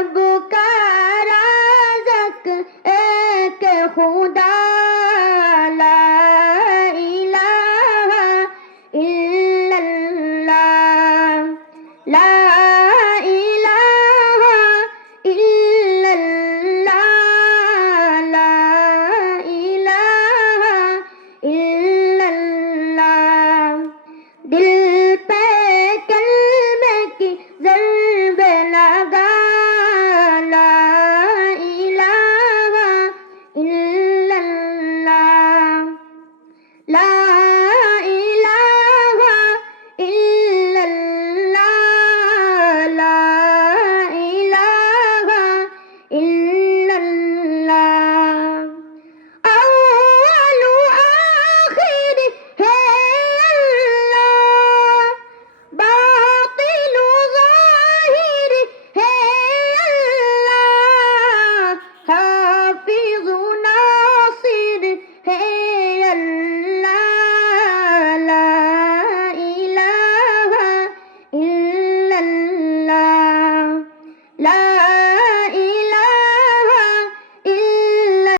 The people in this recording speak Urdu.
رب کا رازق ایک خدا لا الہ الا اللہ۔ لا الہ الا اللہ۔ لا الہ الا اللہ۔ دل پہ کلمے کی ضرب لگا La